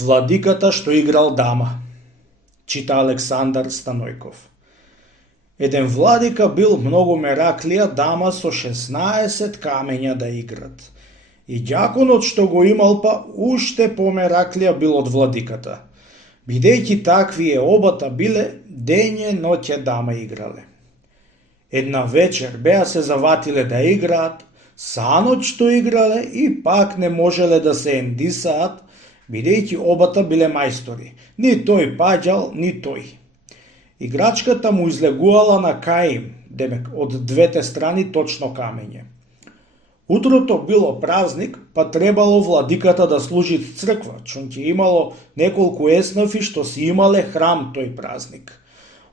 Владиката што играл дама. Чита Александар Станојков. Еден владика бил многу мераклија дама со 16 камења да играт. И ѓаконот што го имал па уште помераклија бил од владиката. Бидејќи такви обата биле, дење ноќе дама играле. Една вечер беа се заватиле да играат, санот што играле и пак не можеле да се ендисаат, бидејќи обата биле мајстори. Ни тој паѓал, ни тој. Играчката му излегувала на Каим, демек од двете страни точно камење. Утрото било празник, па требало владиката да служи црква, чонќе имало неколку еснафи што си имале храм тој празник.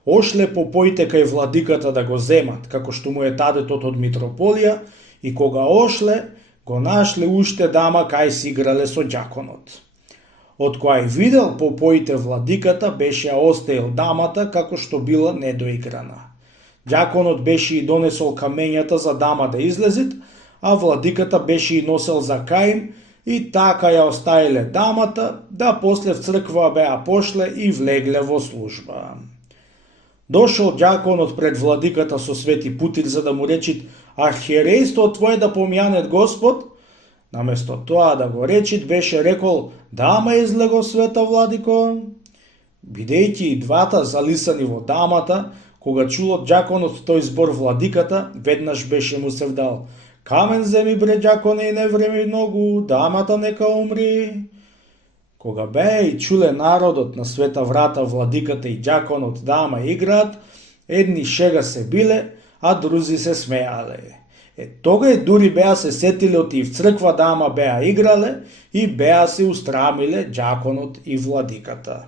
Ошле попоите кај владиката да го земат, како што му е татетот од Митрополија, и кога ошле, го нашле уште дама кај си играле со ѓаконот. Од кој видел попоите владиката, беше ја оставил дамата како што била недоиграна. Ѓаконот беше и донесол камењата за дама да излезит, а владиката беше и носел за Каим, и така ја оставиле дамата, да после в црква беа пошле и влегле во служба. Дошол ѓаконот пред владиката со свети путир за да му речит: архиерејството твое да помјанет Господ. Наместо тоа да го речит, беше рекол: дама излего света владико. Бидејќи и двата залисани во дамата, кога чулот ѓаконот тој збор владиката, веднаш беше му се вдал: камен земи бре ѓаконе и не времи многу, дамата нека умри. Кога беа и чуле народот на света врата владиката и ѓаконот дама играат, едни шега се биле, а друзи се смеале. Тога дури беа се сетиле оти в црква дама беа играле и беа се устрамиле ѓаконот и владиката.